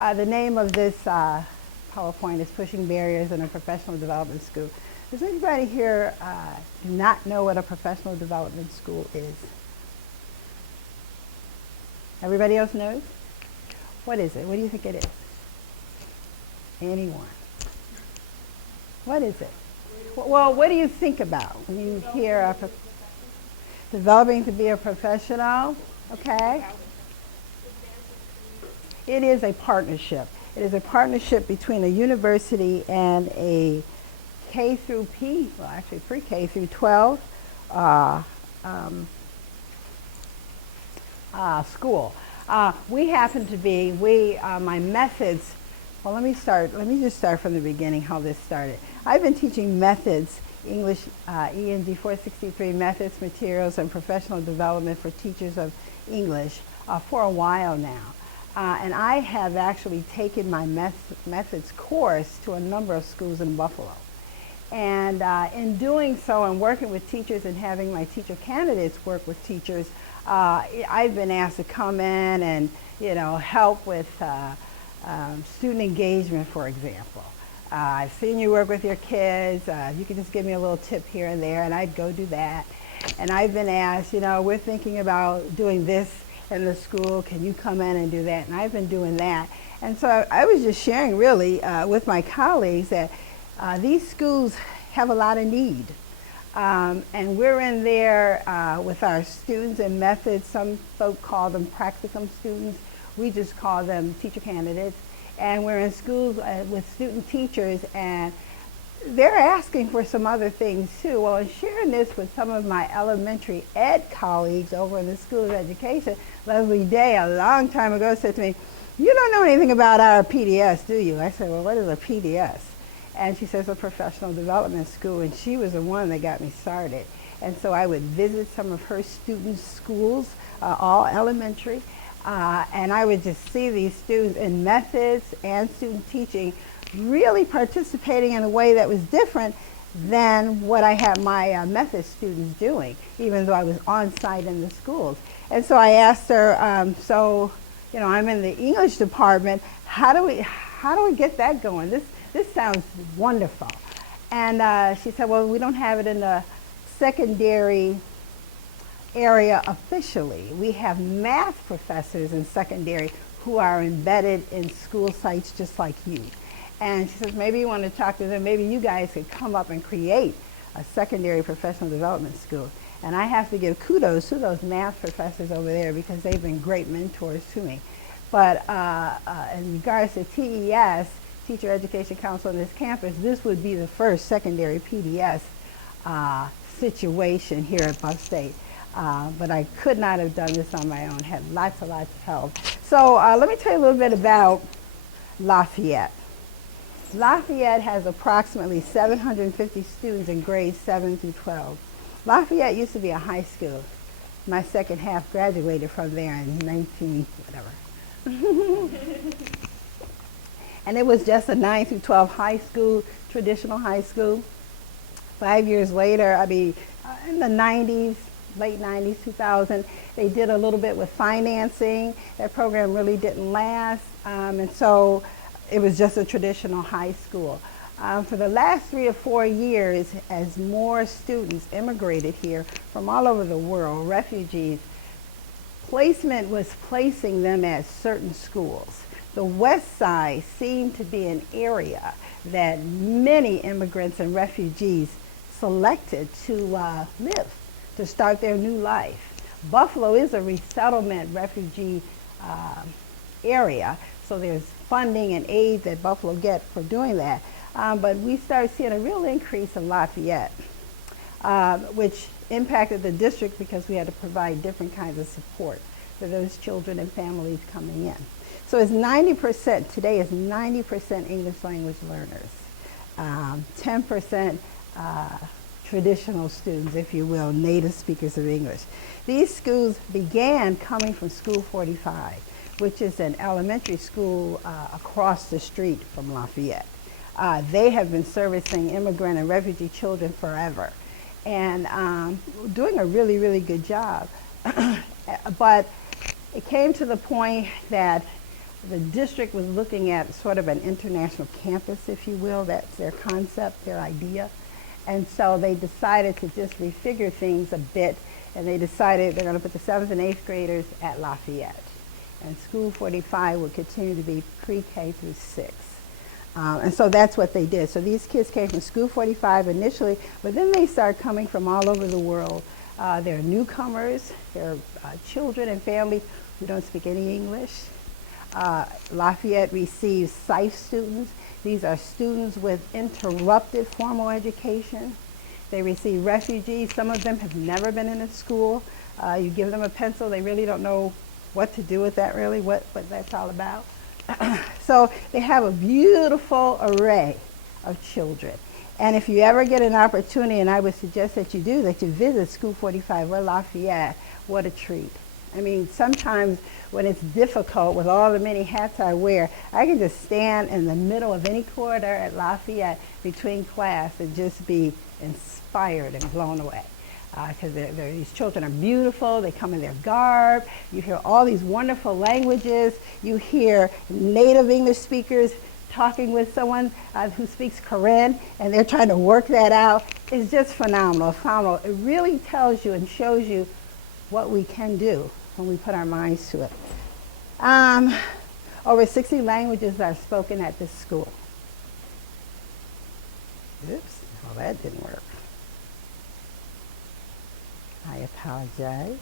The name of this PowerPoint is Pushing Barriers in a Professional Development School. Does anybody here not know what a professional development school is? Everybody else knows? What is it? What do you think it is? Anyone? What is it? Well, what do you think about when you hear developing to be a professional? Okay. It is a partnership. It is a partnership between a university and a K through P, well actually pre-K through 12 school. We happen to be, my methods, well let me just start from the beginning how this started. I've been teaching methods, English ENG 463 methods, materials, and professional development for teachers of English for a while now. And I have actually taken my methods course to a number of schools in Buffalo. And in doing so and working with teachers and having my teacher candidates work with teachers, I've been asked to come in and help with student engagement, for example. I've seen you work with your kids. You can just give me a little tip here and there, and I'd go do that. And I've been asked, we're thinking about doing this in the school, can you come in and do that? And I've been doing that. And so I was just sharing really with my colleagues that these schools have a lot of need. And we're in there with our students and methods. Some folk call them practicum students. We just call them teacher candidates. And we're in schools with student teachers, and they're asking for some other things too. Well, in sharing this with some of my elementary ed colleagues over in the School of Education, Leslie Day, a long time ago, said to me, "You don't know anything about our PDS, do you?" I said, "Well, what is a PDS?" And she says, "A professional development school," and she was the one that got me started. And so I would visit some of her students' schools, all elementary, and I would just see these students in methods and student teaching really participating in a way that was different than what I had my method students doing, even though I was on site in the schools. And so I asked her, I'm in the English department, how do we get that going? This sounds wonderful. And she said, well, we don't have it in the secondary area officially. We have math professors in secondary who are embedded in school sites just like you. And she says, maybe you want to talk to them, maybe you guys could come up and create a secondary professional development school. And I have to give kudos to those math professors over there because they've been great mentors to me. But in regards to TES, Teacher Education Council on this campus, this would be the first secondary PDS situation here at Buff State. But I could not have done this on my own, had lots of help. So let me tell you a little bit about Lafayette. Lafayette has approximately 750 students in grades 7 through 12. Lafayette used to be a high school. My second half graduated from there in 19 whatever. And it was just a 9 through 12 high school, traditional high school. 5 years later, in the 90s, late 90s, 2000, they did a little bit with financing. That program really didn't last, and so it was just a traditional high school. For the last 3 or 4 years, as more students immigrated here from all over the world, refugees, placement was placing them at certain schools. The West Side seemed to be an area that many immigrants and refugees selected to live, to start their new life. Buffalo is a resettlement refugee area, so there's funding and aid that Buffalo gets for doing that. But we started seeing a real increase in Lafayette, which impacted the district because we had to provide different kinds of support for those children and families coming in. So it's 90%, today is 90% English language learners, 10% traditional students, if you will, native speakers of English. These schools began coming from School 45, which is an elementary school across the street from Lafayette. They have been servicing immigrant and refugee children forever and doing a really, really good job. But it came to the point that the district was looking at sort of an international campus, if you will. That's their concept, their idea. And so they decided to just refigure things a bit, and they decided they're going to put the 7th and 8th graders at Lafayette. And School 45 would continue to be pre-K through 6. And so that's what they did. So these kids came from School 45 initially, but then they started coming from all over the world. They're newcomers, they're children and families who don't speak any English. Lafayette receives SIFE students. These are students with interrupted formal education. They receive refugees. Some of them have never been in a school. You give them a pencil, they really don't know what to do with that really, what that's all about. So they have a beautiful array of children. And if you ever get an opportunity, and I would suggest that you do, that you visit School 45 or Lafayette, what a treat. I mean, sometimes when it's difficult with all the many hats I wear, I can just stand in the middle of any corridor at Lafayette between class and just be inspired and blown away. Because these children are beautiful, they come in their garb, you hear all these wonderful languages, you hear native English speakers talking with someone who speaks Korean, and they're trying to work that out. It's just phenomenal, phenomenal. It really tells you and shows you what we can do when we put our minds to it. Over 60 languages are spoken at this school. Oops, well that didn't work. I apologize.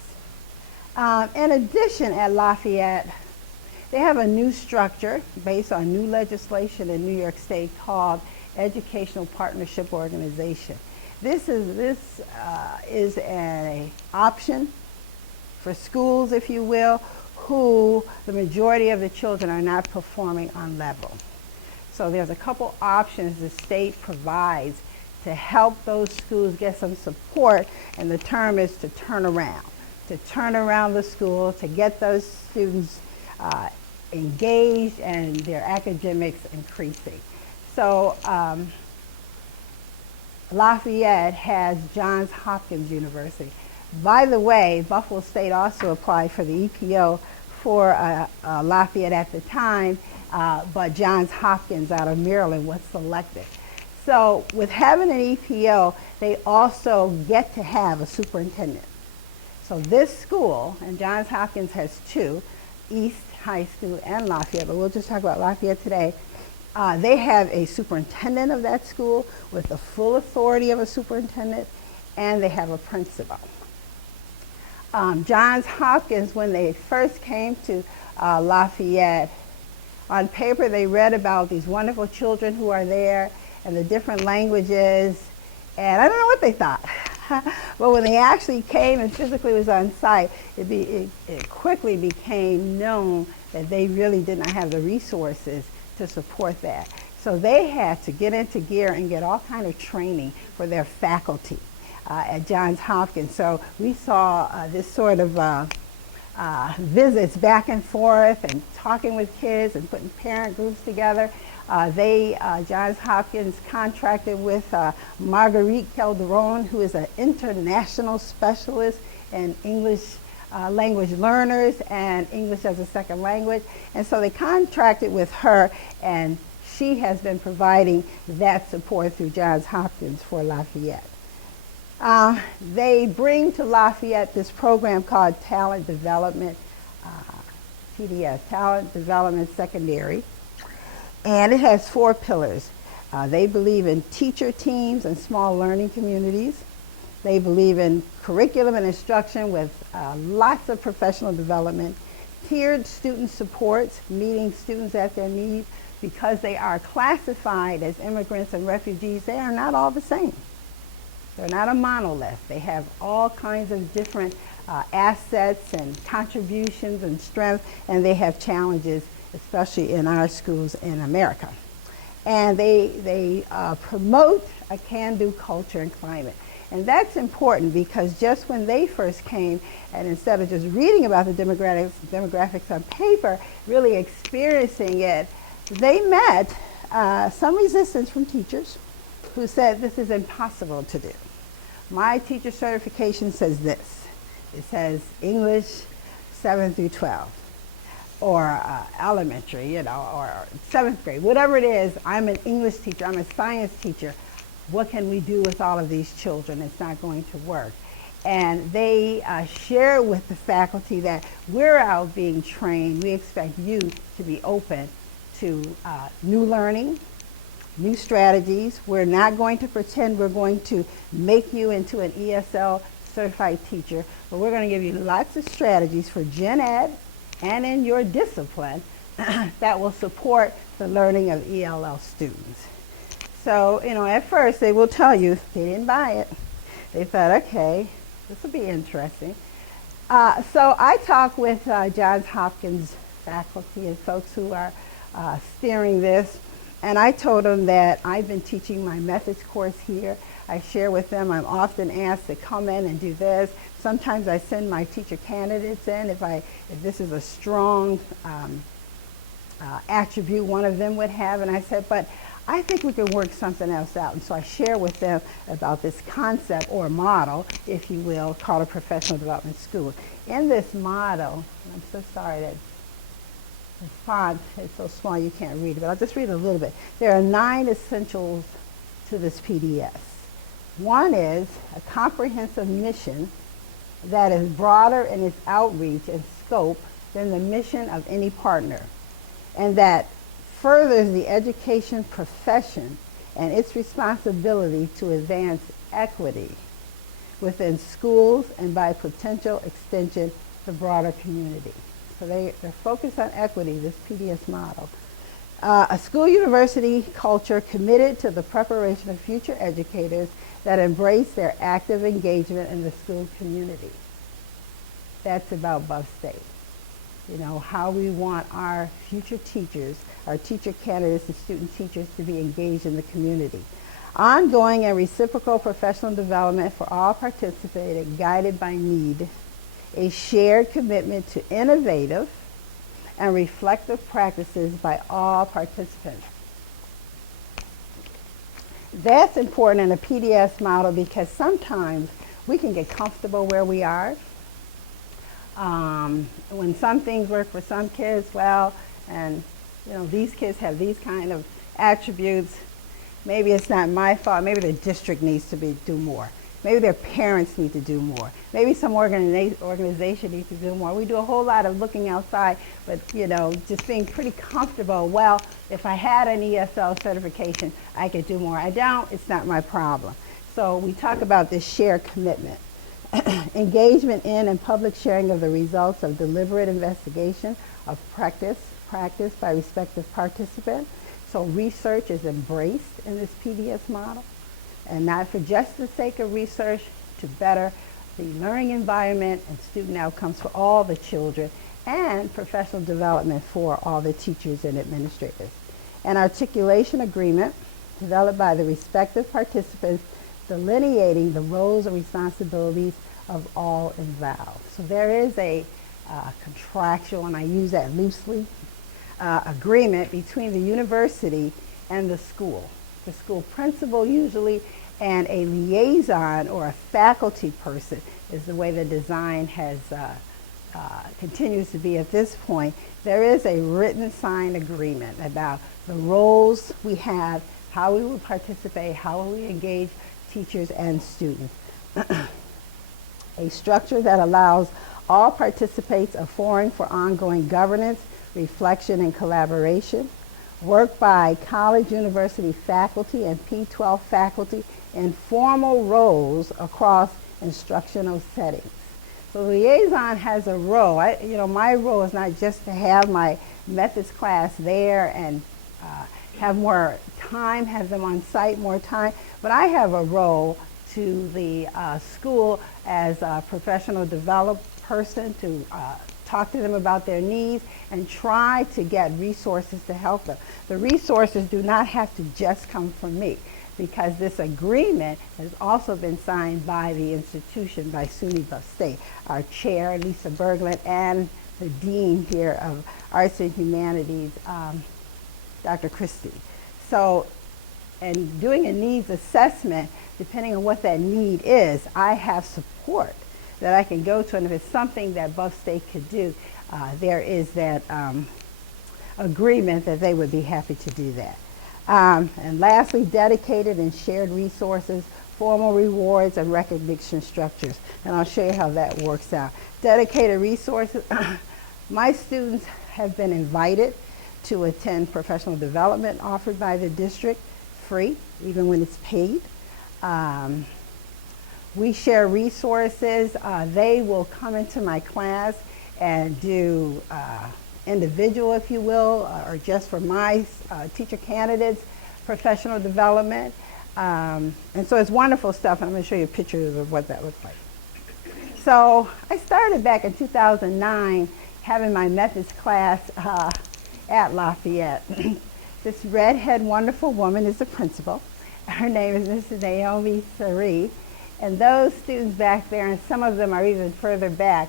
In addition, at Lafayette, they have a new structure based on new legislation in New York State called Educational Partnership Organization. This is an option for schools, if you will, who the majority of the children are not performing on level. So there's a couple options the state provides to help those schools get some support, and the term is to turn around the school, to get those students engaged and their academics increasing. So Lafayette has Johns Hopkins University. By the way, Buffalo State also applied for the EPO for Lafayette at the time, but Johns Hopkins out of Maryland was selected. So with having an EPO, they also get to have a superintendent. So this school, and Johns Hopkins has two, East High School and Lafayette, but we'll just talk about Lafayette today. They have a superintendent of that school with the full authority of a superintendent, and they have a principal. Johns Hopkins, when they first came to Lafayette, on paper they read about these wonderful children who are there and the different languages, and I don't know what they thought. But when they actually came and physically was on site, it quickly became known that they really did not have the resources to support that. So they had to get into gear and get all kind of training for their faculty at Johns Hopkins. So we saw this sort of visits back and forth and talking with kids and putting parent groups together. Johns Hopkins contracted with Marguerite Calderon, who is an international specialist in English language learners and English as a second language. And so they contracted with her, and she has been providing that support through Johns Hopkins for Lafayette. They bring to Lafayette this program called Talent Development, TDS, Talent Development Secondary. And it has 4 pillars. They believe in teacher teams and small learning communities. They believe in curriculum and instruction with lots of professional development, tiered student supports, meeting students at their needs. Because they are classified as immigrants and refugees, they are not all the same. They're not a monolith. They have all kinds of different assets and contributions and strengths, and they have challenges, especially in our schools in America. And they promote a can-do culture and climate. And that's important because just when they first came, and instead of just reading about the demographics on paper, really experiencing it, they met some resistance from teachers who said this is impossible to do. My teacher certification says this. It says English 7 through 12. or elementary, you know, or 7th grade, whatever it is. I'm an English teacher, I'm a science teacher. What can we do with all of these children? It's not going to work. And they share with the faculty that we're out being trained. We expect you to be open to new learning, new strategies. We're not going to pretend we're going to make you into an ESL certified teacher, but we're going to give you lots of strategies for gen ed and in your discipline that will support the learning of ELL students. So, you know, at first they will tell you they didn't buy it. They thought, okay, this will be interesting. So I talk with Johns Hopkins faculty and folks who are steering this, and I told them that I've been teaching my methods course here. I share with them. I'm often asked to come in and do this. Sometimes I send my teacher candidates in if this is a strong attribute one of them would have, and I said, but I think we can work something else out. And so I share with them about this concept or model, if you will, called a professional development school. In this model, I'm so sorry that the font is so small you can't read it, but I'll just read a little bit. There are 9 essentials to this PDS. One is a comprehensive mission that is broader in its outreach and scope than the mission of any partner, and that furthers the education profession and its responsibility to advance equity within schools and by potential extension the broader community. So they're focused on equity, this PDS model. A school university culture committed to the preparation of future educators that embrace their active engagement in the school community. That's about Buff State. You know, how we want our future teachers, our teacher candidates and student teachers to be engaged in the community. Ongoing and reciprocal professional development for all participating, guided by need. A shared commitment to innovative and reflective practices by all participants. That's important in a PDS model because sometimes we can get comfortable where we are. When some things work for some kids, well, and you know, these kids have these kind of attributes, maybe it's not my fault, maybe the district needs to do more. Maybe their parents need to do more. Maybe some organization needs to do more. We do a whole lot of looking outside, but you know, just being pretty comfortable. Well, if I had an ESL certification, I could do more. I don't, it's not my problem. So we talk about this shared commitment. Engagement in and public sharing of the results of deliberate investigation of practice by respective participants. So research is embraced in this PDS model, and not for just the sake of research, to better the learning environment and student outcomes for all the children, and professional development for all the teachers and administrators. An articulation agreement developed by the respective participants delineating the roles and responsibilities of all involved. So there is a contractual, and I use that loosely, agreement between the university and the school principal usually, and a liaison or a faculty person is the way the design has continues to be at this point. There is a written signed agreement about the roles we have, how we will participate, how will we engage teachers and students. A structure that allows all participants a forum for ongoing governance, reflection, and collaboration. Work by college, university faculty, and P12 faculty in formal roles across instructional settings. So the liaison has a role. My role is not just to have my methods class there and have more time, have them on site more time, but I have a role to the school as a professional developed person to talk to them about their needs and try to get resources to help them. The resources do not have to just come from me, because this agreement has also been signed by the institution, by SUNY Buff State, our chair, Lisa Berglund, and the dean here of Arts and Humanities, Dr. Christie. So, and doing a needs assessment, depending on what that need is, I have support that I can go to, and if it's something that Buff State could do, there is that agreement that they would be happy to do that. And lastly, dedicated and shared resources, formal rewards, and recognition structures. And I'll show you how that works out. Dedicated resources, my students have been invited to attend professional development offered by the district, free, even when it's paid. We share resources. They will come into my class and do individual, if you will, or just for my teacher candidates, professional development. And so it's wonderful stuff. I'm going to show you a picture of what that looks like. So I started back in 2009 having my methods class at Lafayette. This redhead wonderful woman is the principal. Her name is Mrs. Naomi Sari. And those students back there, and some of them are even further back,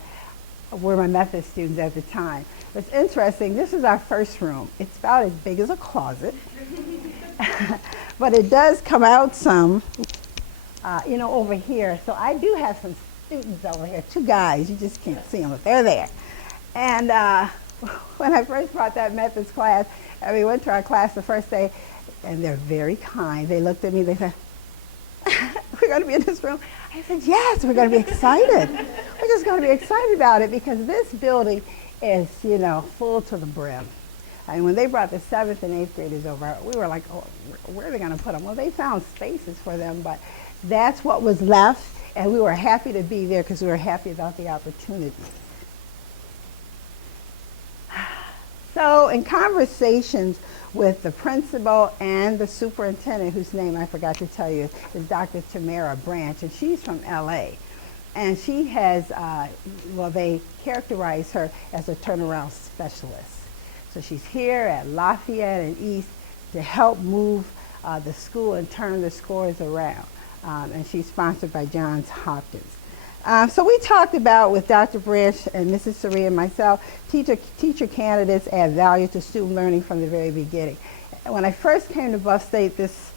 were my methods students at the time. What's interesting, this is our first room. It's about as big as a closet. But it does come out some, over here. So I do have some students over here, 2 guys. You just can't see them, but they're there. And when I first brought that methods class, and we went to our class the first day, and they're very kind. They looked at me, they said, we're going to be in this room? I said, yes, we're going to be excited. We're just going to be excited about it because this building is, full to the brim. I mean, when they brought the 7th and 8th graders over, we were like, oh, where are they going to put them? Well, they found spaces for them, but that's what was left, and we were happy to be there because we were happy about the opportunity. So in conversations with the principal and the superintendent, whose name I forgot to tell you, is Dr. Tamara Branch, and she's from LA. And she has, they characterize her as a turnaround specialist. So she's here at Lafayette and East to help move the school and turn the scores around. And she's sponsored by Johns Hopkins. So we talked about, with Dr. Branch and Mrs. Sari and myself, teacher candidates add value to student learning from the very beginning. And when I first came to Buff State, this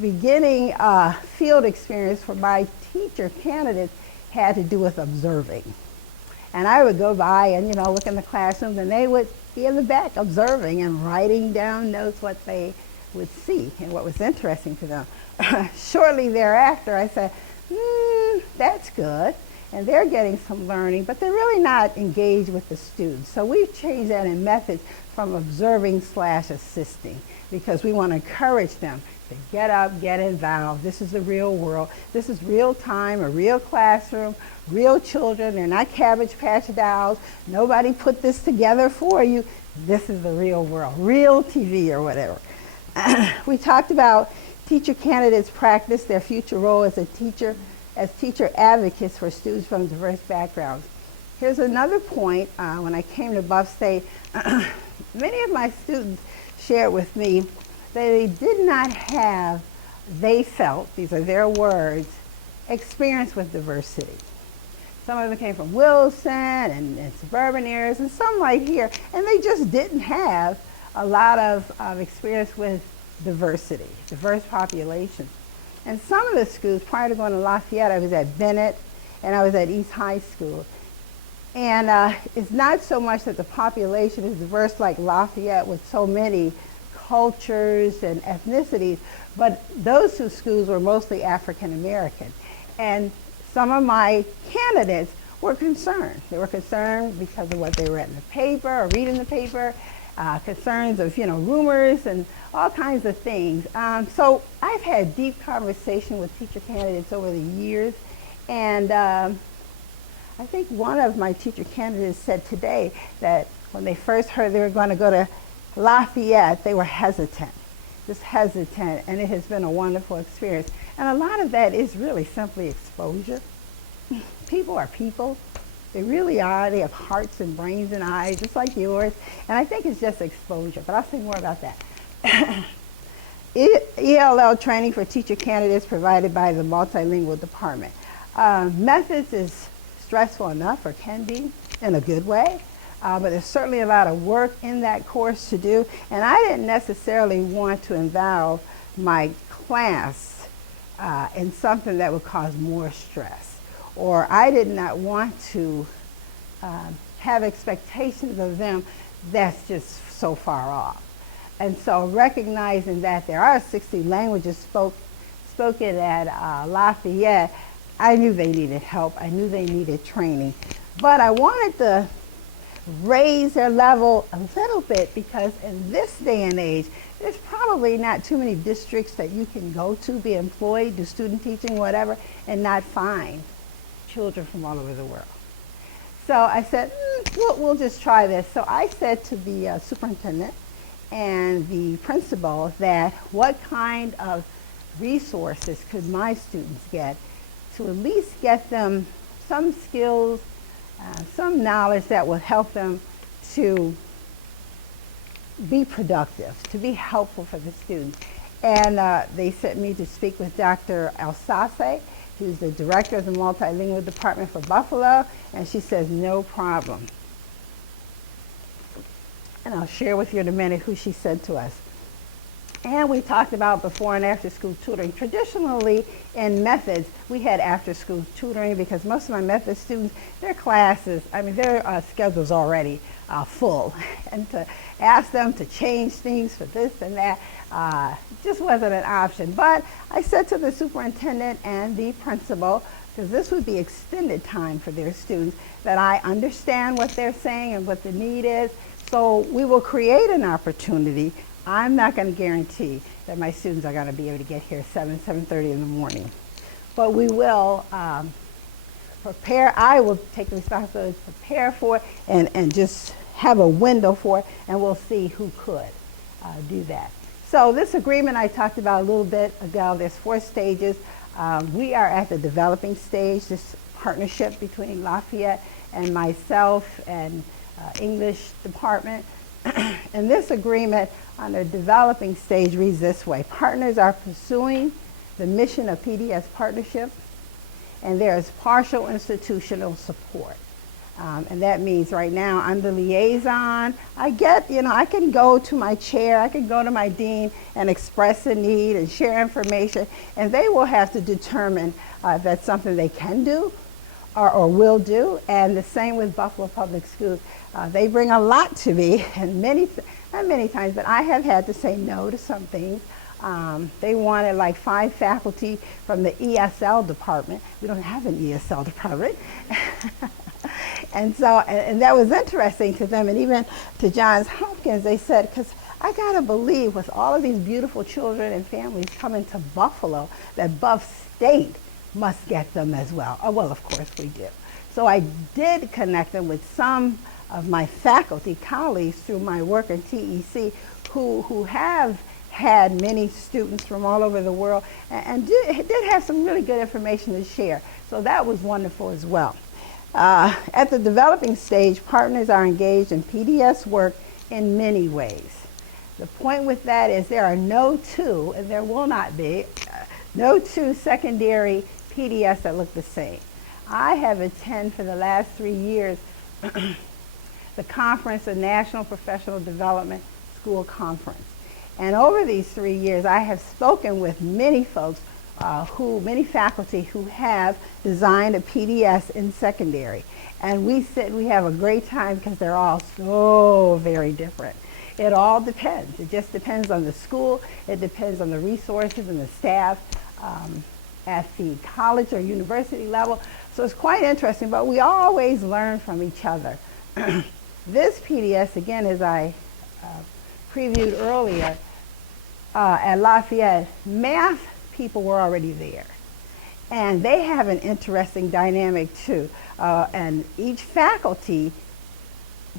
beginning field experience for my teacher candidates had to do with observing. And I would go by and, look in the classrooms, and they would be in the back observing and writing down notes what they would see and what was interesting to them. Shortly thereafter, I said, that's good. And they're getting some learning, but they're really not engaged with the students. So we've changed that in methods from observing/assisting, because we want to encourage them to get up, get involved. This is the real world. This is real time, a real classroom, real children. They're not Cabbage Patch dolls. Nobody put this together for you. This is the real world, real TV or whatever. We talked about teacher candidates practice their future role as teacher advocates for students from diverse backgrounds. Here's another point. When I came to Buff State, many of my students shared with me that they did not have, they felt, these are their words, experience with diversity. Some of them came from Wilson and suburban areas, and some right here, and they just didn't have a lot of experience with diversity, diverse populations. And some of the schools, prior to going to Lafayette, I was at Bennett and I was at East High School. And it's not so much that the population is diverse like Lafayette with so many cultures and ethnicities, but those 2 schools were mostly African American. And some of my candidates were concerned. They were concerned because of what they read in the paper or read in the paper, concerns of, rumors and all kinds of things. So I've had deep conversation with teacher candidates over the years, and I think one of my teacher candidates said today that when they first heard they were going to go to Lafayette, they were hesitant, and it has been a wonderful experience. And a lot of that is really simply exposure. People are people. They really are. They have hearts and brains and eyes, just like yours. And I think it's just exposure, but I'll say more about that. ELL training for teacher candidates provided by the multilingual department. Methods is stressful enough, or can be, in a good way. But there's certainly a lot of work in that course to do. And I didn't necessarily want to involve my class in something that would cause more stress. Or I did not want to have expectations of them that's just so far off. And so recognizing that there are 60 languages spoken at Lafayette, I knew they needed help. I knew they needed training. But I wanted to raise their level a little bit because in this day and age, there's probably not too many districts that you can go to, be employed, do student teaching, whatever, and not find children from all over the world. So I said, we'll just try this. So I said to the superintendent and the principal that what kind of resources could my students get to at least get them some skills, some knowledge that will help them to be productive, to be helpful for the students. And they sent me to speak with Dr. Alsace, who's the director of the multilingual department for Buffalo, and she says, no problem. And I'll share with you in a minute who she sent to us. And we talked about before and after school tutoring. Traditionally in methods, we had after school tutoring because most of my method students, their classes, their schedule's already full. And to ask them to change things for this and that just wasn't an option. But I said to the superintendent and the principal, because this would be extended time for their students, that I understand what they're saying and what the need is. So we will create an opportunity. I'm not going to guarantee that my students are going to be able to get here 7:30 in the morning. But we will prepare. I will take the responsibility to prepare for it and just have a window for it, and we'll see who could do that. So this agreement I talked about a little bit ago, there's 4 stages. We are at the developing stage, this partnership between Lafayette and myself and English department. And this agreement on the developing stage reads this way. Partners are pursuing the mission of PDS partnership, and there is partial institutional support. And that means right now I'm the liaison. I can go to my chair, I can go to my dean and express a need and share information, and they will have to determine if that's something they can do or will do. And the same with Buffalo Public Schools. They bring a lot to me, and not many times, but I have had to say no to some things. They wanted like 5 faculty from the ESL department. We don't have an ESL department. And so, and that was interesting to them, and even to Johns Hopkins, they said, because I gotta believe with all of these beautiful children and families coming to Buffalo, that Buff State must get them as well. Oh, well, of course we do. So I did connect them with some of my faculty colleagues through my work in TEC who have had many students from all over the world and did have some really good information to share. So that was wonderful as well. At the developing stage, partners are engaged in PDS work in many ways. The point with that is there are no 2, and there will not be, no 2 secondary PDS that look the same. I have attended for the last 3 years the conference, the National Professional Development School Conference. And over these 3 years, I have spoken with many folks many faculty who have designed a PDS in secondary. And we have a great time because they're all so very different. It all depends. It just depends on the school. It depends on the resources and the staff at the college or university level. So it's quite interesting, but we always learn from each other. This PDS, again, as I previewed earlier, at Lafayette, math people were already there. And they have an interesting dynamic too. And each faculty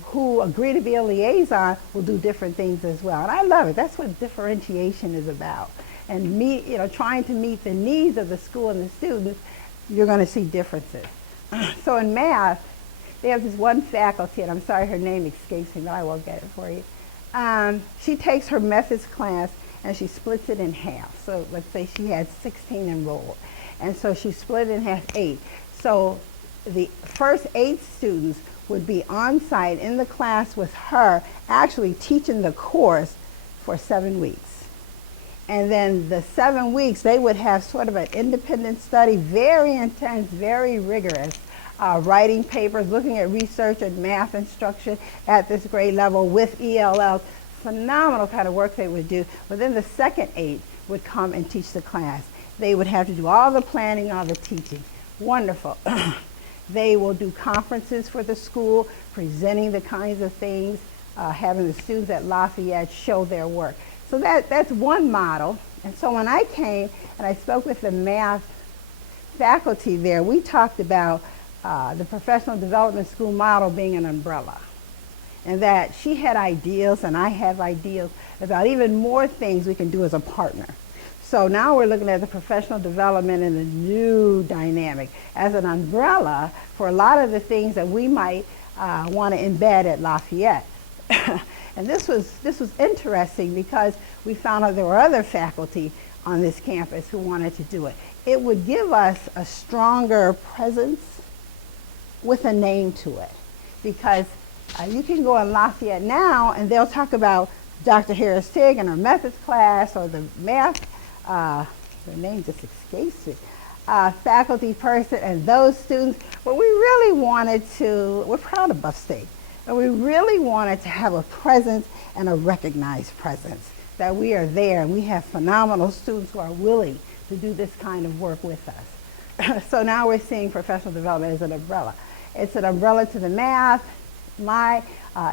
who agree to be a liaison will do different things as well. And I love it. That's what differentiation is about. And trying to meet the needs of the school and the students, you're going to see differences. So in math, they have this one faculty, and I'm sorry her name escapes me, but I will get it for you. She takes her methods class and she splits it in half. So let's say she had 16 enrolled. And so she split it in half, 8. So the first 8 students would be on site in the class with her, actually teaching the course for 7 weeks. And then the 7 weeks, they would have sort of an independent study, very intense, very rigorous, writing papers, looking at research and math instruction at this grade level with ELLs. Phenomenal kind of work they would do. But then the second 8 would come and teach the class. They would have to do all the planning, all the teaching. Wonderful. They will do conferences for the school, presenting the kinds of things, having the students at Lafayette show their work. So that's one model. And so when I came and I spoke with the math faculty there, we talked about the professional development school model being an umbrella. And that she had ideas and I have ideas about even more things we can do as a partner. So now we're looking at the professional development in a new dynamic as an umbrella for a lot of the things that we might want to embed at Lafayette. And this was interesting because we found out there were other faculty on this campus who wanted to do it. It would give us a stronger presence with a name to it, because you can go in Lafayette now and they'll talk about Dr. Harris-Tigg and her methods class or the math, their name just escapes me, faculty person and those students. But we really wanted to, we're proud of Buff State, and we really wanted to have a presence and a recognized presence, that we are there and we have phenomenal students who are willing to do this kind of work with us. So now we're seeing professional development as an umbrella. It's an umbrella to the math, my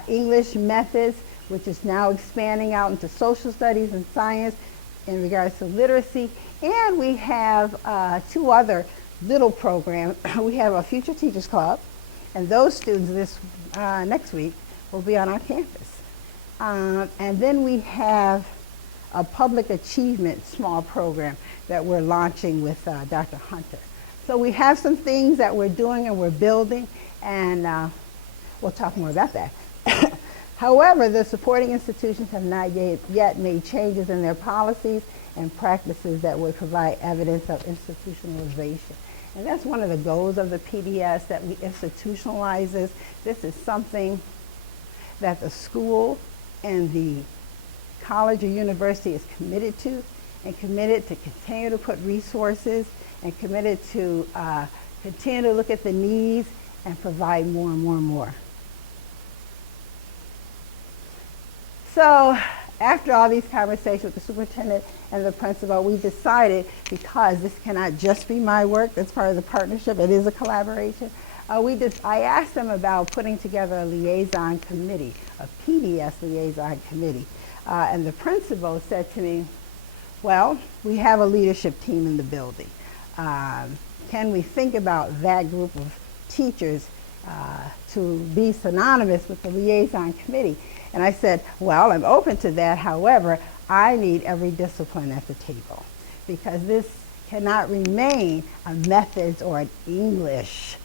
English methods, which is now expanding out into social studies and science in regards to literacy. And we have 2 other little programs. We have a Future Teachers Club, and those students this next week will be on our campus. And then we have a public achievement small program that we're launching with Dr. Hunter. So we have some things that we're doing and we're building, and we'll talk more about that. However, the supporting institutions have not yet made changes in their policies and practices that would provide evidence of institutionalization. And that's one of the goals of the PDS, that we institutionalize this. This is something that the school and the college or university is committed to, and committed to continue to put resources, and committed to continue to look at the needs and provide more and more and more. So after all these conversations with the superintendent and the principal, we decided, because this cannot just be my work, that's part of the partnership, it is a collaboration, I asked them about putting together a liaison committee, a PDS liaison committee. And the principal said to me, well, we have a leadership team in the building. Can we think about that group of teachers to be synonymous with the liaison committee? And I said, well, I'm open to that. However, I need every discipline at the table, because this cannot remain a methods or an English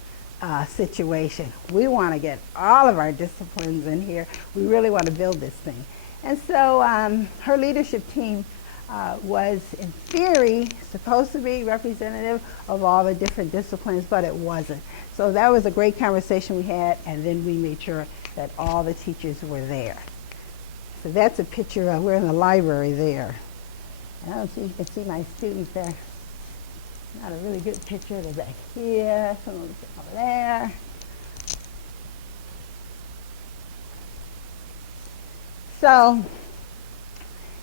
situation. We want to get all of our disciplines in here. We really want to build this thing. And so her leadership team was, in theory, supposed to be representative of all the different disciplines, but it wasn't. So that was a great conversation we had, and then we made sure that all the teachers were there. So that's a picture of, we're in the library there. I don't see, you can see my students there. Not a really good picture. They're back here, some of them over there. So,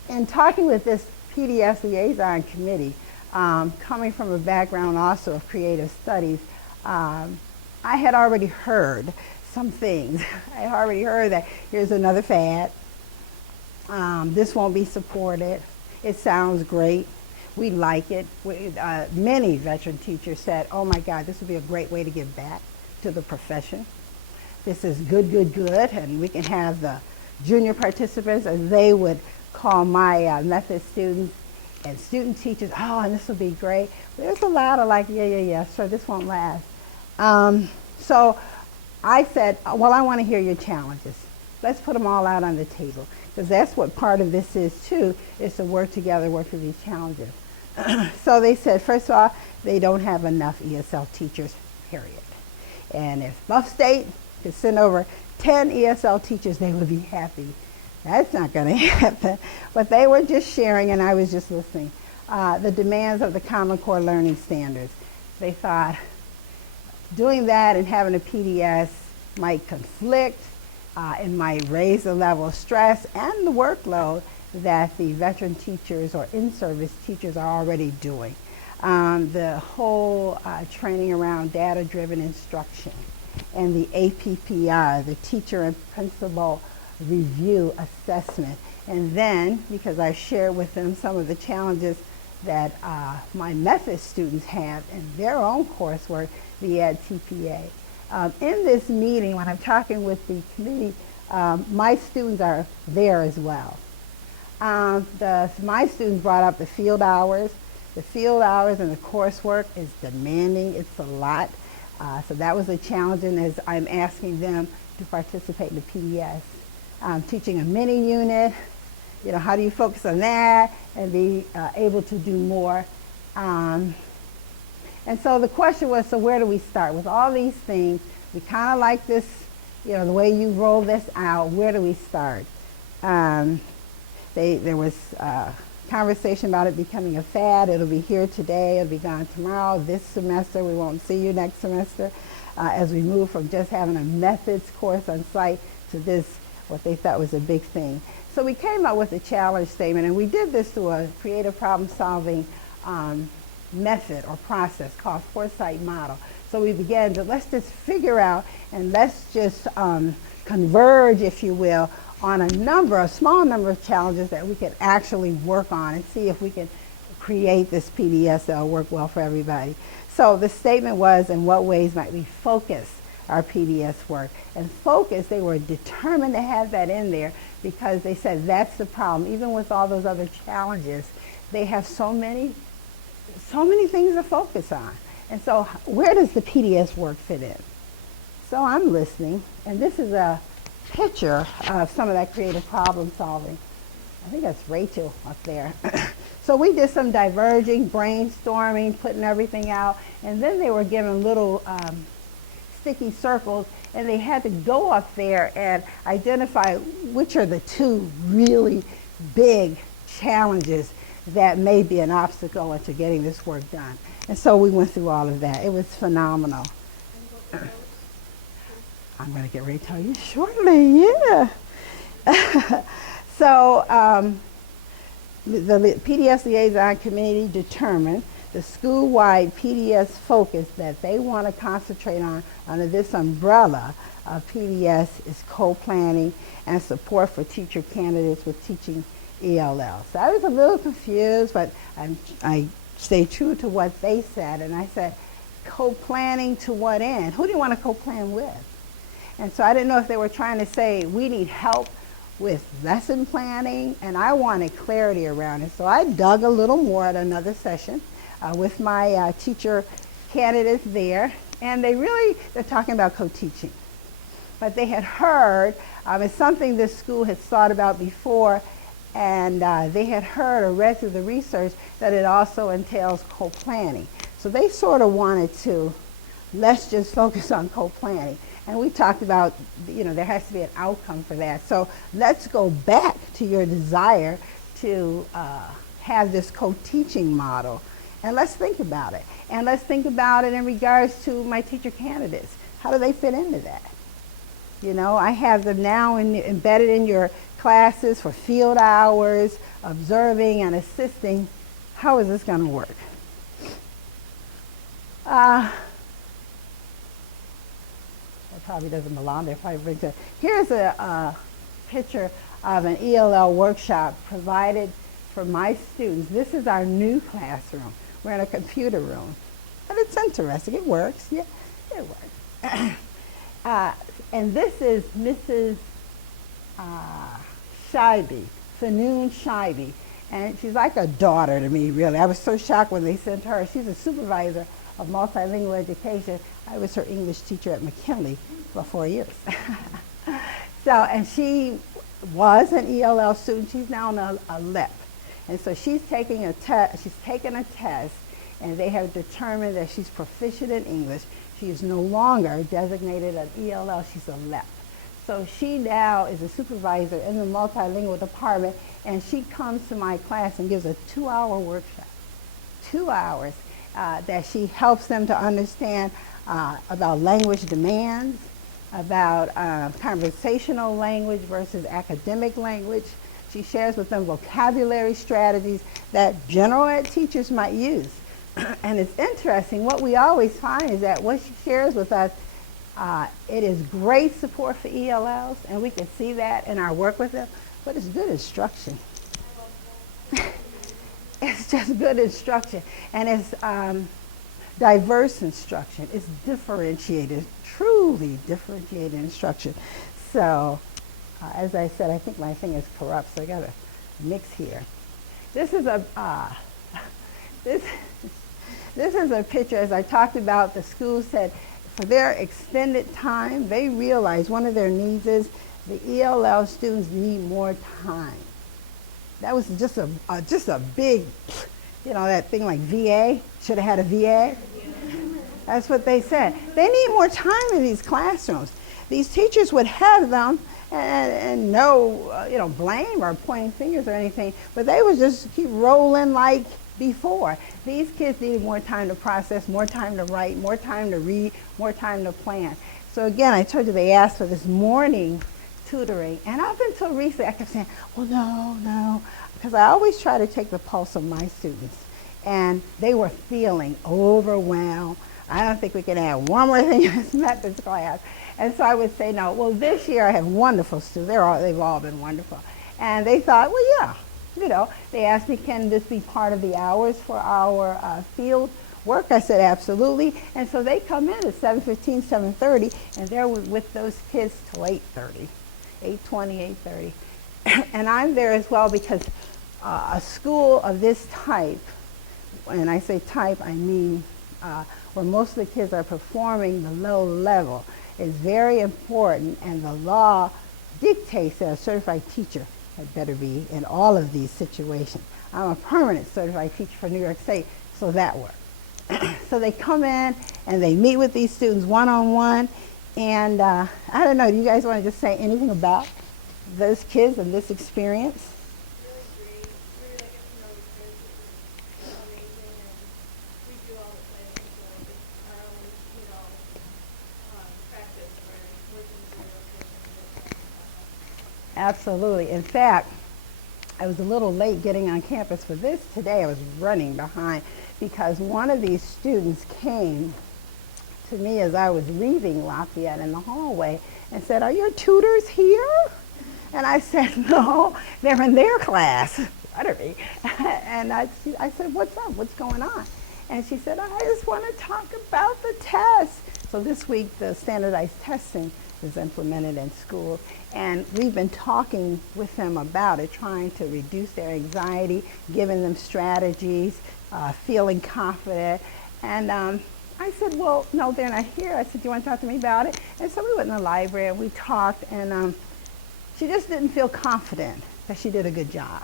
in talking with this PDS liaison committee, coming from a background also of creative studies, I had already heard some things. I had already heard that here's another fad. This won't be supported. It sounds great. We like it. Many veteran teachers said, oh my God, this would be a great way to give back to the profession. This is good, good, good, and we can have the junior participants, and they would call my method students and student teachers, oh, and this will be great. There's a lot of like, yeah, sure, this won't last. So I said, well, I want to hear your challenges. Let's put them all out on the table, because that's what part of this is too, is to work together, work through these challenges. So they said, first of all, they don't have enough ESL teachers, period. And if Buff State could send over 10 ESL teachers, they would be happy. That's not going to happen. But they were just sharing, and I was just listening, the demands of the Common Core learning standards. They thought, doing that and having a PDS might conflict. It might raise the level of stress and the workload that the veteran teachers or in-service teachers are already doing. The whole training around data-driven instruction and the APPR, the teacher and principal review assessment. And then, because I shared with them some of the challenges that my method students have in their own coursework, the TPA. In this meeting, when I'm talking with the committee, my students are there as well. My students brought up the field hours. The field hours and the coursework is demanding. It's a lot. So that was a challenge, and as I'm asking them to participate in the PDS. Teaching a mini unit, how do you focus on that and be able to do more? And so the question was, so where do we start? With all these things, we kind of like this, the way you roll this out, where do we start? There was conversation about it becoming a fad. It'll be here today, it'll be gone tomorrow. This semester, we won't see you next semester. As we move from just having a methods course on site to this, what they thought was a big thing. So we came up with a challenge statement, and we did this through a creative problem solving method or process called foresight model. So we began to, let's just figure out and let's just converge, if you will, on a small number of challenges that we can actually work on and see if we can create this PDS that will work well for everybody. So the statement was, in what ways might we focus our PDS work? And focus, they were determined to have that in there because they said that's the problem. Even with all those other challenges, they have so many things to focus on. And so where does the PDS work fit in? So I'm listening, and this is a picture of some of that creative problem solving. I think that's Rachel up there. So we did some diverging, brainstorming, putting everything out, and then they were given little sticky circles, and they had to go up there and identify which are the two really big challenges that may be an obstacle into getting this work done. And so we went through all of that. It was phenomenal. I'm going to get ready to tell you shortly, yeah. So the PDS Liaison Committee determined the school-wide PDS focus that they want to concentrate on under this umbrella of PDS is co-planning and support for teacher candidates with teaching ELL. So I was a little confused, but I stayed true to what they said, and I said, co-planning to what end? Who do you want to co-plan with? And so I didn't know if they were trying to say, we need help with lesson planning, and I wanted clarity around it. So I dug a little more at another session with my teacher candidates there, and they're talking about co-teaching. But they had heard, it's something this school has thought about before, and they had heard or read through the research that it also entails co-planning. So they sort of wanted to, let's just focus on co-planning. And we talked about, there has to be an outcome for that. So let's go back to your desire to have this co-teaching model. And let's think about it. And let's think about it in regards to my teacher candidates. How do they fit into that? I have them now embedded in your classes for field hours, observing and assisting. How is this going to work? That probably doesn't belong there. Here's a picture of an ELL workshop provided for my students. This is our new classroom. We're in a computer room. But it's interesting. It works. Yeah, it works. And this is Mrs. Scheibe, Fanoon Scheibe. And she's like a daughter to me, really. I was so shocked when they sent her. She's a supervisor of multilingual education. I was her English teacher at McKinley for 4 years. And she was an ELL student. She's now a LEP. And so she's taking a test, and they have determined that she's proficient in English. She is no longer designated an ELL, she's a LEP. So she now is a supervisor in the multilingual department, and she comes to my class and gives a 2-hour workshop. 2 hours that she helps them to understand about language demands, about conversational language versus academic language. She shares with them vocabulary strategies that general ed teachers might use. And it's interesting, what we always find is that what she shares with us, it is great support for ELLs, and we can see that in our work with them, but it's good instruction. It's just good instruction, and it's diverse instruction. It's differentiated, truly differentiated instruction. So, as I said, I think my thing is corrupt, so I got to mix here. This is a this is a picture, as I talked about. The school said for their extended time, they realized one of their needs is the ELL students need more time. That was just a big, you know, that thing like VA, should have had a VA. That's what they said. They need more time in these classrooms. These teachers would have them and no, you know, blame or pointing fingers or anything, but they would just keep rolling like before. These kids need more time to process, more time to write, more time to read, more time to plan. So again, I told you they asked for this morning tutoring, and up until recently I kept saying, well, no, because I always try to take the pulse of my students, and they were feeling overwhelmed. I don't think we can add one more thing in this methods class. And so I would say, no, well, this year I have wonderful students. They've all been wonderful. And they thought, well, yeah, you know, they asked me, can this be part of the hours for our field work? I said, absolutely. And so they come in at 7:15, 7:30, and they're with those kids till 8:30, 8:20, 8:30. And I'm there as well because a school of this type, and I say type, I mean where most of the kids are performing the low level, is very important, and the law dictates that a certified teacher had better be in all of these situations. I'm a permanent certified teacher for New York State, so that works. So they come in and they meet with these students one-on-one, and I don't know, do you guys want to just say anything about those kids and this experience? Absolutely. In fact, I was a little late getting on campus for this today. I was running behind because one of these students came to me as I was leaving Lafayette in the hallway and said, "Are your tutors here?" And I said, "No, they're in their class." And I said, "What's up? What's going on?" And she said, "I just want to talk about the test." So this week, the standardized testing is implemented in schools, and we've been talking with them about it, trying to reduce their anxiety, giving them strategies, feeling confident. And I said, "Well, no, they're not here." I said, "Do you want to talk to me about it?" And so we went in the library and we talked, and she just didn't feel confident that she did a good job.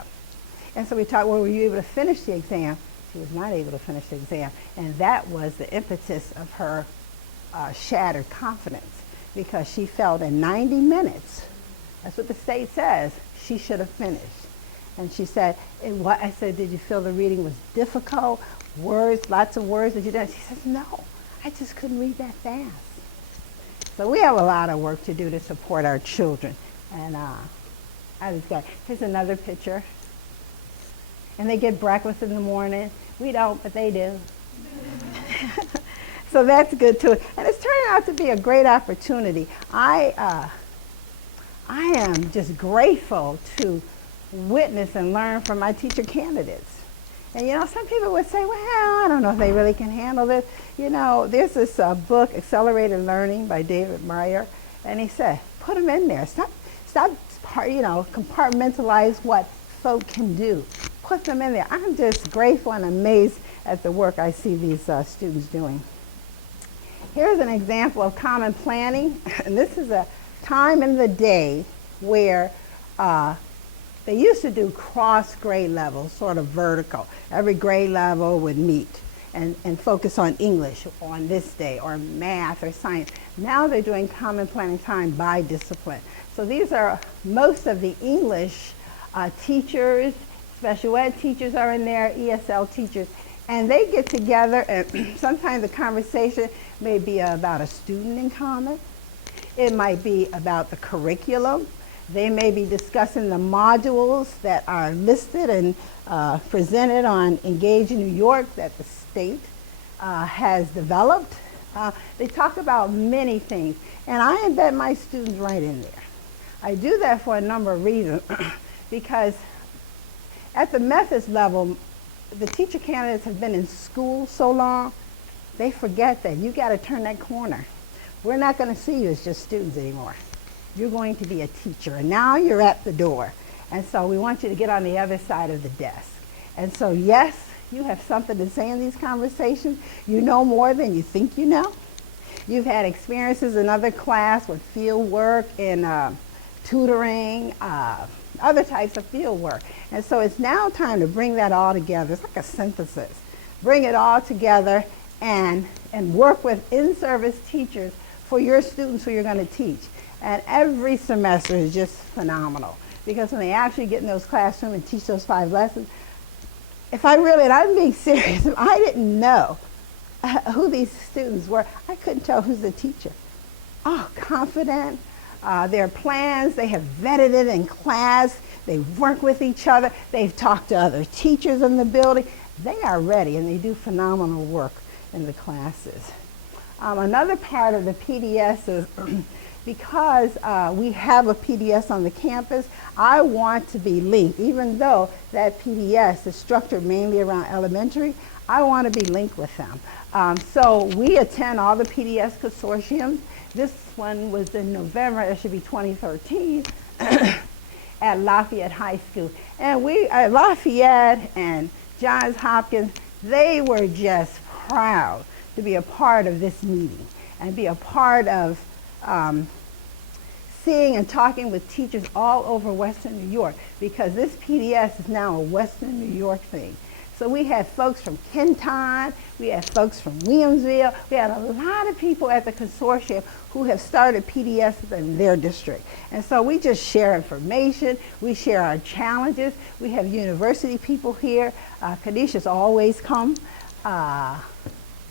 And so we talked, well, were you able to finish the exam? She was not able to finish the exam, and that was the impetus of her shattered confidence, because she felt in 90 minutes, that's what the state says, she should have finished. And she said, I said, "Did you feel the reading was difficult? Words, lots of words that you didn't?" She says, "No, I just couldn't read that fast." So we have a lot of work to do to support our children. And I was glad. Here's another picture. And they get breakfast in the morning. We don't, but they do. So that's good too. And it's turning out to be a great opportunity. I am just grateful to witness and learn from my teacher candidates. And you know, some people would say, well, I don't know if they really can handle this. You know, there's this book, Accelerated Learning by David Meyer, and he said, put them in there. Stop, you know, compartmentalize what folk can do. Put them in there. I'm just grateful and amazed at the work I see these students doing. Here's an example of common planning, and this is a time in the day where they used to do cross grade levels, sort of vertical. Every grade level would meet and focus on English on this day, or math or science. Now they're doing common planning time by discipline. So these are most of the English teachers, special ed teachers are in there, ESL teachers, and they get together, and sometimes the conversation may be about a student in common. It might be about the curriculum. They may be discussing the modules that are listed and presented on Engage in New York that the state has developed. They talk about many things, and I embed my students right in there. I do that for a number of reasons because at the methods level, the teacher candidates have been in school so long, they forget that you got to turn that corner. We're not going to see you as just students anymore. You're going to be a teacher, and now you're at the door. And so we want you to get on the other side of the desk. And so yes, you have something to say in these conversations. You know more than you think you know. You've had experiences in other class with field work and tutoring, other types of field work. And so it's now time to bring that all together. It's like a synthesis. Bring it all together and work with in-service teachers for your students who you're going to teach. And every semester is just phenomenal because when they actually get in those classrooms and teach those 5 lessons, if I really, and I'm being serious, if I didn't know who these students were, I couldn't tell who's the teacher. Oh, confident. Their plans, they have vetted it in class. They've worked with each other. They've talked to other teachers in the building. They are ready, and they do phenomenal work in the classes. Another part of the PDS is because we have a PDS on the campus, I want to be linked. Even though that PDS is structured mainly around elementary, I want to be linked with them. So we attend all the PDS consortiums. This one was in November, it should be 2013, at Lafayette High School. And we, at Lafayette and Johns Hopkins, they were just proud to be a part of this meeting and be a part of seeing and talking with teachers all over Western New York, because this PDS is now a Western New York thing. So we had folks from Kenton, we had folks from Williamsville, we had a lot of people at the consortium who have started PDSs in their district. And so we just share information, we share our challenges, we have university people here, Kadisha's always come,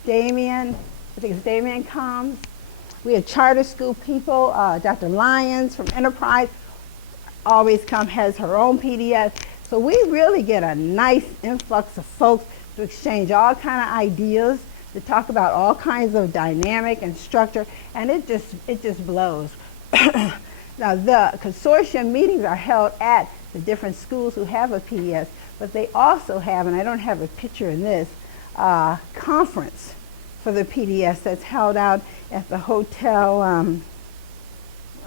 Damien, I think it's Damien comes. We have charter school people, Dr. Lyons from Enterprise always come, has her own PDS. So we really get a nice influx of folks to exchange all kind of ideas, to talk about all kinds of dynamic and structure, and it just blows. Now the consortium meetings are held at the different schools who have a PDS, but they also have, and I don't have a picture in this, conference for the PDS that's held out at the hotel,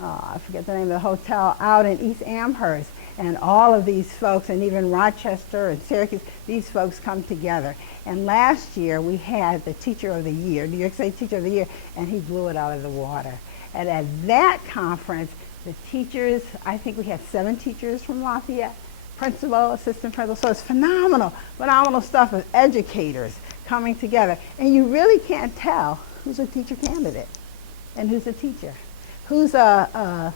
I forget the name of the hotel, out in East Amherst. And all of these folks, and even Rochester and Syracuse, these folks come together. And last year we had the Teacher of the Year, New York State Teacher of the Year, and he blew it out of the water. And at that conference, the teachers, I think we had 7 teachers from Lafayette, principal, assistant principal, so it's phenomenal, phenomenal stuff of educators coming together. And you really can't tell who's a teacher candidate and who's a teacher, who's a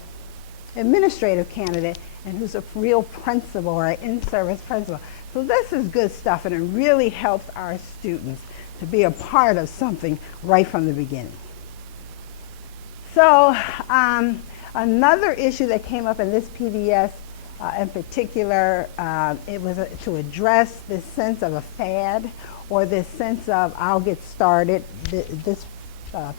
administrative candidate, and who's a real principal or an in-service principal. So this is good stuff, and it really helps our students to be a part of something right from the beginning. So another issue that came up in this PDS in particular, it was to address this sense of a fad, or this sense of I'll get started. This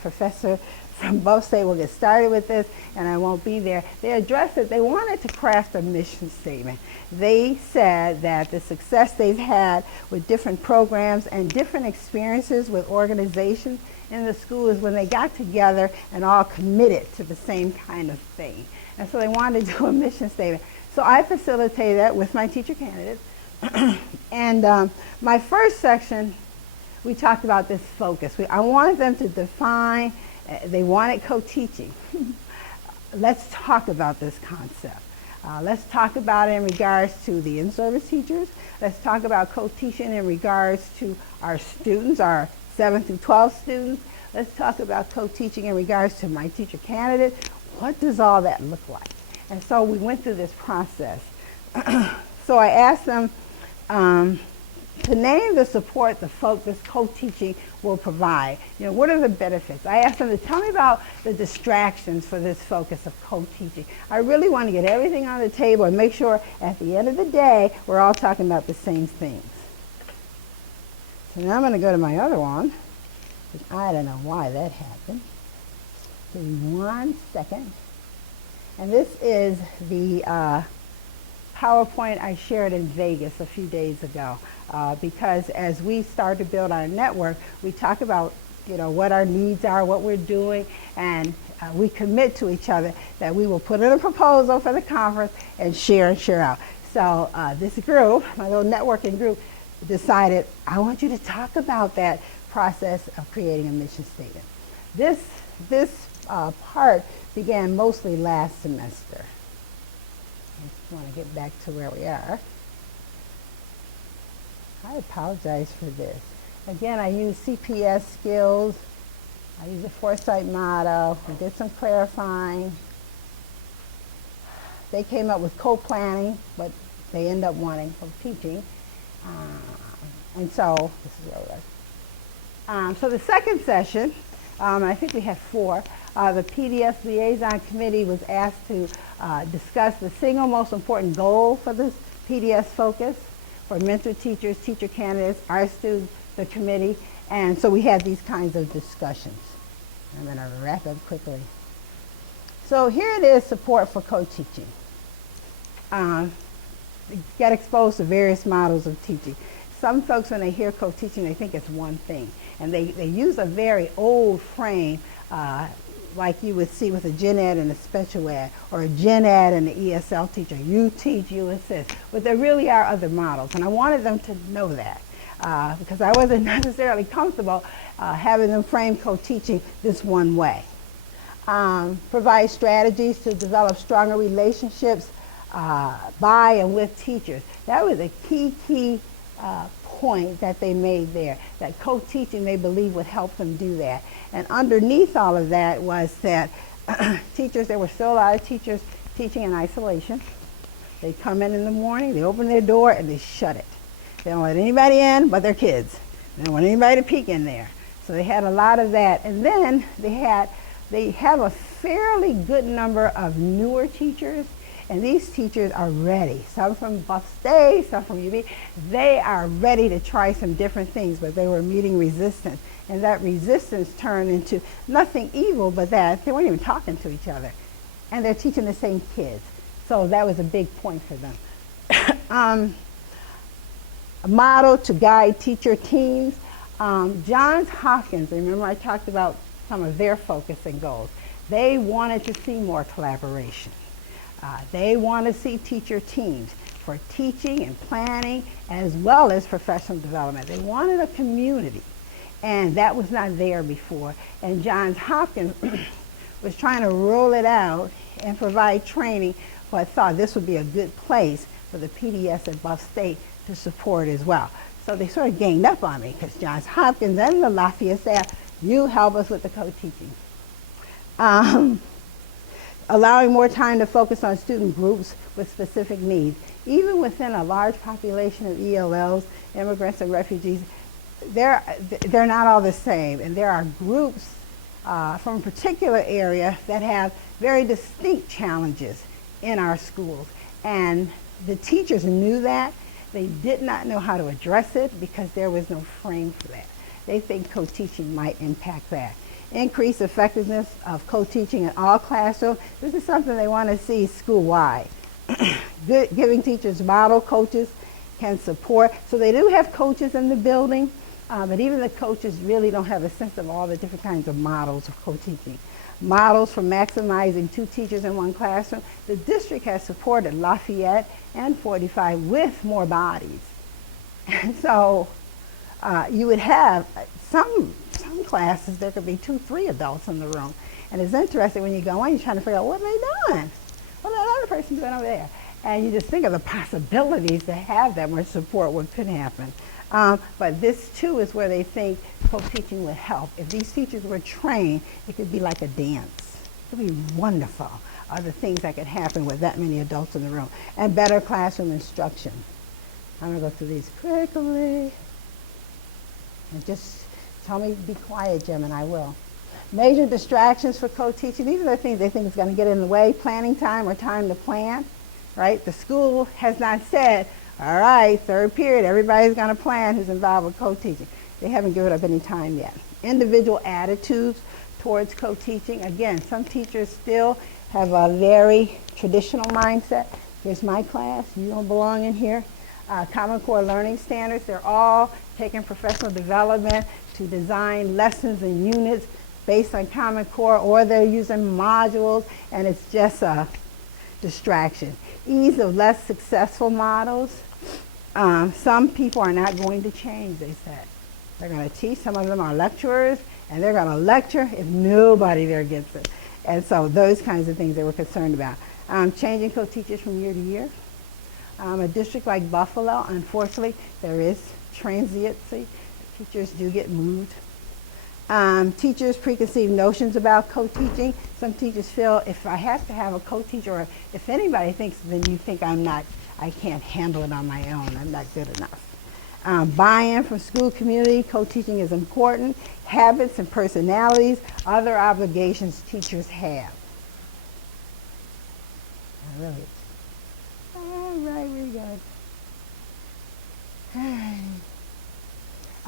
professor from both states will get started with this and I won't be there. They addressed it. They wanted to craft a mission statement. They said that the success they've had with different programs and different experiences with organizations in the school is when they got together and all committed to the same kind of thing. And so they wanted to do a mission statement. So I facilitated that with my teacher candidates. And my first section, we talked about this focus. I wanted them to define. They wanted co-teaching. Let's talk about this concept. Let's talk about it in regards to the in-service teachers. Let's talk about co-teaching in regards to our students, our 7 through 12 students. Let's talk about co-teaching in regards to my teacher candidates. What does all that look like? And so we went through this process. So I asked them to name the support the focus co-teaching will provide. You know, what are the benefits? I asked them to tell me about the distractions for this focus of co-teaching. I really want to get everything on the table and make sure at the end of the day we're all talking about the same things. So now I'm going to go to my other one, which I don't know why that happened. Give me 1 second. And this is the PowerPoint I shared in Vegas a few days ago. Because as we start to build our network, we talk about, you know, what our needs are, what we're doing, and we commit to each other that we will put in a proposal for the conference and share out. So this group, my little networking group, decided, I want you to talk about that process of creating a mission statement. This part began mostly last semester. I just want to get back to where we are. I apologize for this. Again, I use CPS skills. I use a foresight motto. We did some clarifying. They came up with co-planning, but they end up wanting co-teaching. And so this is where we are. So the second session, I think we had 4. The PDS Liaison Committee was asked to discuss the single most important goal for this PDS focus for mentor teachers, teacher candidates, our students, the committee, and so we had these kinds of discussions. I'm going to wrap up quickly. So here it is, support for co-teaching. Get exposed to various models of teaching. Some folks, when they hear co-teaching, they think it's one thing, and they use a very old frame like you would see with a gen ed and a special ed, or a gen ed and an ESL teacher. You teach, you assist. But there really are other models, and I wanted them to know that because I wasn't necessarily comfortable having them frame co-teaching this one way. Provide strategies to develop stronger relationships by and with teachers. That was a key point that they made there, that co-teaching they believe would help them do that. And underneath all of that was that teachers, there were still a lot of teachers teaching in isolation. They come in the morning, they open their door, and they shut it. They don't let anybody in but their kids. They don't want anybody to peek in there. So they had a lot of that. And then they have a fairly good number of newer teachers. And these teachers are ready. Some from Buff State, some from UB. They are ready to try some different things, but they were meeting resistance. And that resistance turned into nothing evil, but that they weren't even talking to each other. And they're teaching the same kids. So that was a big point for them. A model to guide teacher teams. Johns Hopkins, remember I talked about some of their focus and goals. They wanted to see more collaboration. They want to see teacher teams for teaching and planning as well as professional development. They wanted a community, and that was not there before. And Johns Hopkins was trying to roll it out and provide training, but thought this would be a good place for the PDS at Buff State to support as well. So they sort of ganged up on me because Johns Hopkins and the Lafayette staff, you help us with the co-teaching. Allowing more time to focus on student groups with specific needs. Even within a large population of ELLs, immigrants and refugees, they're not all the same. And there are groups from a particular area that have very distinct challenges in our schools. And the teachers knew that. They did not know how to address it because there was no frame for that. They think co-teaching might impact that. Increase effectiveness of co-teaching in all classrooms. This is something they want to see school-wide. Giving teachers model coaches can support. So they do have coaches in the building, but even the coaches really don't have a sense of all the different kinds of models of co-teaching. Models for maximizing 2 teachers in 1 classroom. The district has supported Lafayette and 45 with more bodies. And so you would have some classes, there could be 2, 3 adults in the room. And it's interesting when you go in, you're trying to figure out what are they doing? What is that other person doing over there? And you just think of the possibilities to have that more support, what could happen. But this too is where they think co-teaching would help. If these teachers were trained, it could be like a dance. It would be wonderful, the things that could happen with that many adults in the room. And better classroom instruction. I'm going to go through these quickly. And just tell me, be quiet, Jim, and I will. Major distractions for co-teaching. These are the things they think is going to get in the way. Planning time or time to plan, right? The school has not said, all right, third period, everybody's going to plan who's involved with co-teaching. They haven't given up any time yet. Individual attitudes towards co-teaching. Again, some teachers still have a very traditional mindset. Here's my class, you don't belong in here. Common Core learning standards, they're all taking professional development to design lessons and units based on Common Core, or they're using modules, and it's just a distraction. Ease of less successful models. Some people are not going to change, they said. They're going to teach. Some of them are lecturers, and they're going to lecture if nobody there gets it. And so those kinds of things they were concerned about. Changing co-teachers from year to year. A district like Buffalo, unfortunately, there is transiency. Teachers do get moved. Teachers' preconceived notions about co-teaching. Some teachers feel if I have to have a co-teacher, or if anybody thinks, then you think I can't handle it on my own. I'm not good enough. Buy-in from school community. Co-teaching is important. Habits and personalities. Other obligations teachers have. Really. All right, we're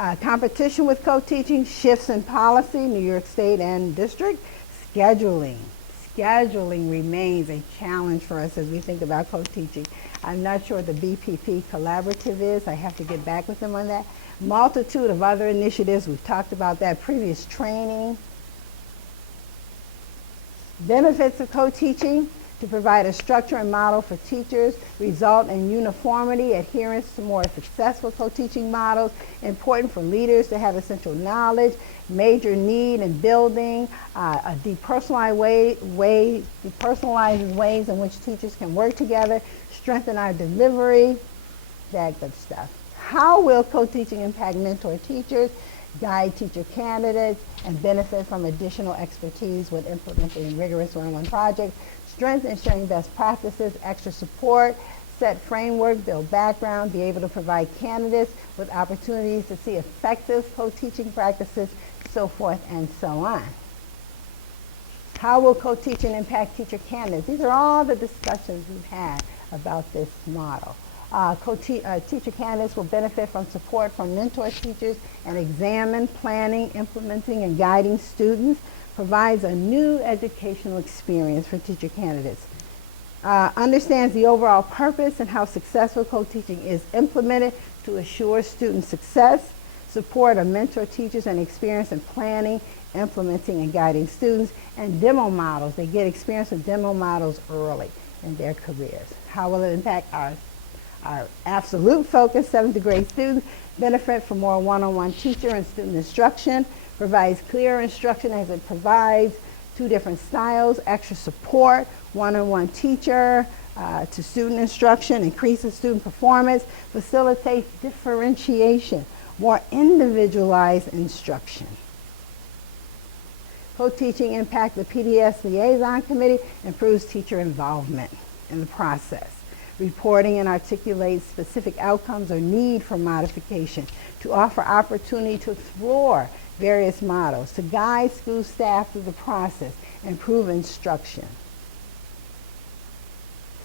good. Competition with co-teaching, shifts in policy, New York State and district. Scheduling. Scheduling remains a challenge for us as we think about co-teaching. I'm not sure what the BPP collaborative is. I have to get back with them on that. Multitude of other initiatives. We've talked about that. Previous training. Benefits of co-teaching. To provide a structure and model for teachers, result in uniformity, adherence to more successful co-teaching models, important for leaders to have essential knowledge, major need in building, a depersonalized ways in which teachers can work together, strengthen our delivery, that good stuff. How will co-teaching impact mentor teachers, guide teacher candidates, and benefit from additional expertise with implementing rigorous one-on-one projects? Strength in sharing best practices, extra support, set framework, build background, be able to provide candidates with opportunities to see effective co-teaching practices, so forth and so on. How will co-teaching impact teacher candidates? These are all the discussions we've had about this model. Teacher candidates will benefit from support from mentor teachers and examine, planning, implementing, and guiding students. Provides a new educational experience for teacher candidates. Understands the overall purpose and how successful co-teaching is implemented to assure student success. Support of mentor teachers and experience in planning, implementing, and guiding students. And demo models. They get experience with demo models early in their careers. How will it impact our absolute focus? 7th grade students benefit from more one-on-one teacher and student instruction. Provides clear instruction as it provides 2 different styles, extra support, one-on-one teacher to student instruction, increases student performance, facilitates differentiation, more individualized instruction. Co-teaching impact the PDS Liaison Committee, improves teacher involvement in the process. Reporting and articulates specific outcomes or need for modification, to offer opportunity to explore various models, to guide school staff through the process, improve instruction.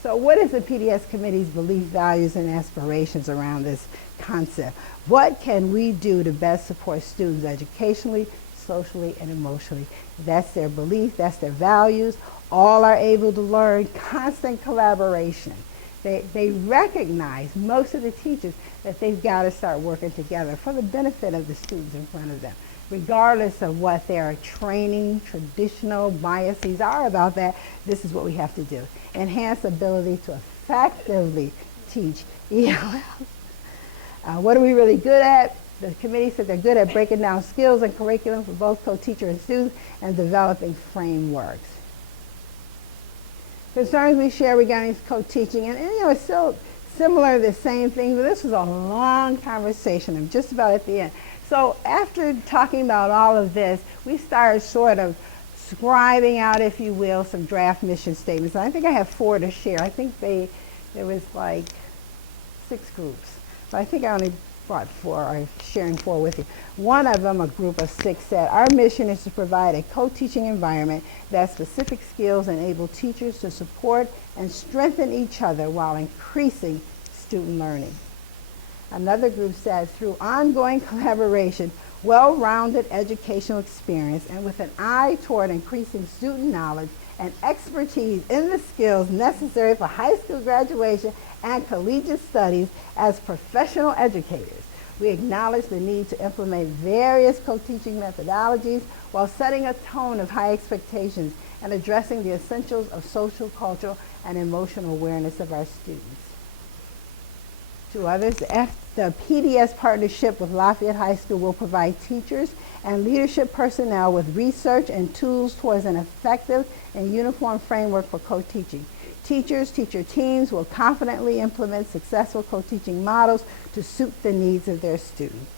So what is the PDS Committee's belief, values, and aspirations around this concept? What can we do to best support students educationally, socially, and emotionally? That's their belief, that's their values. All are able to learn, constant collaboration. They recognize, most of the teachers, that they've got to start working together for the benefit of the students in front of them, regardless of what their training, traditional biases are about that. This is what we have to do. Enhance ability to effectively teach ELL. What are we really good at? The committee said they're good at breaking down skills and curriculum for both co-teacher and students and developing frameworks. Concerns we share regarding co-teaching, and it's still similar, the same thing, but this was a long conversation. I'm just about at the end. So after talking about all of this, we started sort of scribing out, if you will, some draft mission statements. And I think I have 4 to share. I think there was like 6 groups. but I think I only brought 4 or sharing 4 with you. One of them, a group of 6, said, our mission is to provide a co-teaching environment that specific skills enable teachers to support and strengthen each other while increasing student learning. Another group said, through ongoing collaboration, well-rounded educational experience, and with an eye toward increasing student knowledge and expertise in the skills necessary for high school graduation and collegiate studies as professional educators, we acknowledge the need to implement various co-teaching methodologies while setting a tone of high expectations and addressing the essentials of social, cultural, and emotional awareness of our students. 2 others, the PDS partnership with Lafayette High School will provide teachers and leadership personnel with research and tools towards an effective and uniform framework for co-teaching. Teachers, teacher teams will confidently implement successful co-teaching models to suit the needs of their students.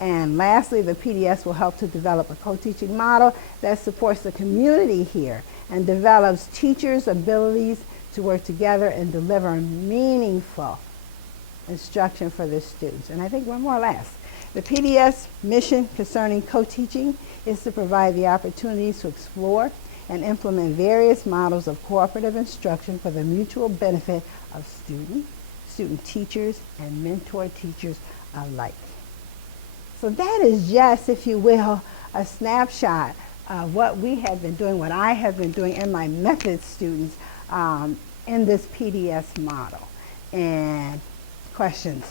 And lastly, the PDS will help to develop a co-teaching model that supports the community here and develops teachers' abilities to work together and deliver meaningful instruction for their students. And I think one more last. The PDS mission concerning co-teaching is to provide the opportunities to explore and implement various models of cooperative instruction for the mutual benefit of student teachers, and mentor teachers alike. So that is just, if you will, a snapshot of what we have been doing, what I have been doing in my method students in this PDS model. And questions?